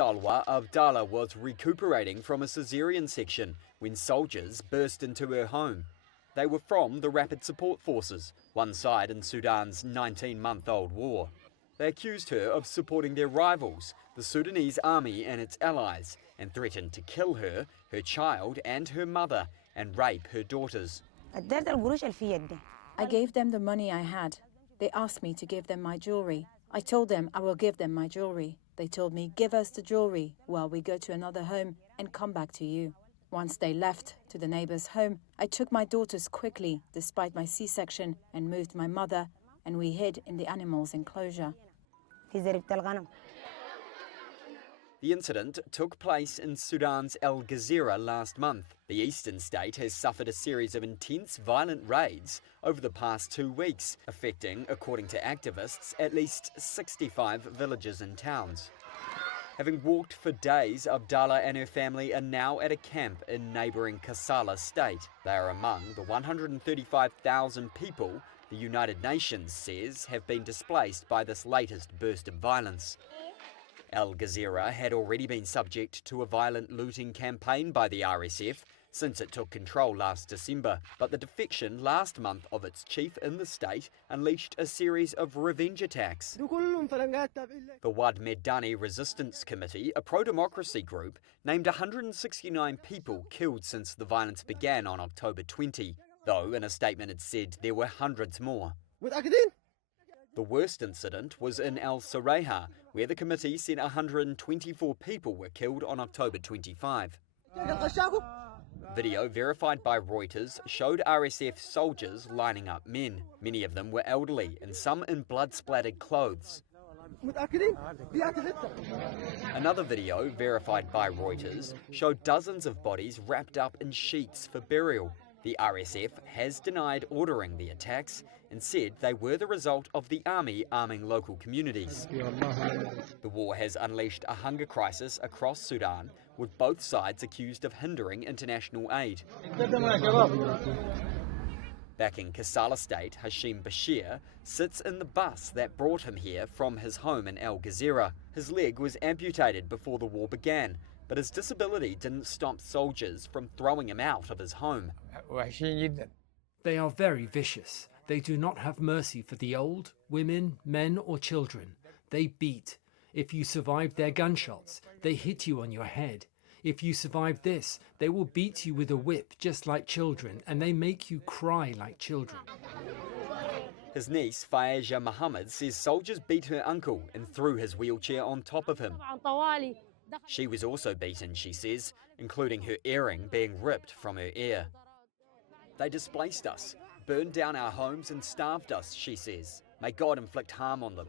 Salwa Abdallah was recuperating from a cesarean section when soldiers burst into her home. They were from the Rapid Support Forces, one side in Sudan's 19-month-old war. They accused her of supporting their rivals, the Sudanese army and its allies, and threatened to kill her, her child and her mother, and rape her daughters. I gave them the money I had. They asked me to give them my jewelry. I told them I will give them my jewelry. They told me, give us the jewelry while we go to another home and come back to you. Once they left to the neighbor's home, I took my daughters quickly, despite my C-section, and moved my mother, and we hid in the animals' enclosure. The incident took place in Sudan's El Gezira last month. The eastern state has suffered a series of intense violent raids over the past 2 weeks, affecting, according to activists, at least 65 villages and towns. Having walked for days, Abdallah and her family are now at a camp in neighbouring Kassala state. They are among the 135,000 people the United Nations says have been displaced by this latest burst of violence. El Gezira had already been subject to a violent looting campaign by the RSF since it took control last December, but the defection last month of its chief in the state unleashed a series of revenge attacks. The Wad Medani Resistance Committee, a pro-democracy group, named 169 people killed since the violence began on October 20, though in a statement it said there were hundreds more. The worst incident was in El Soreha, where the committee said 124 people were killed on October 25. Video verified by Reuters showed RSF soldiers lining up men. Many of them were elderly and some in blood-splattered clothes. Another video, verified by Reuters, showed dozens of bodies wrapped up in sheets for burial. The RSF has denied ordering the attacks and said they were the result of the army arming local communities. The war has unleashed a hunger crisis across Sudan, with both sides accused of hindering international aid. Back in Kassala State, Hashim Bashir sits in the bus that brought him here from his home in El Gezira. His leg was amputated before the war began, but his disability didn't stop soldiers from throwing him out of his home. They are very vicious. They do not have mercy for the old, women, men or children. They beat. If you survive their gunshots, they hit you on your head. If you survive this, they will beat you with a whip just like children, and they make you cry like children. His niece, Fayeja Mohammed, says soldiers beat her uncle and threw his wheelchair on top of him. She was also beaten, she says, including her earring being ripped from her ear. They displaced us, burned down our homes and starved us, she says. May God inflict harm on them.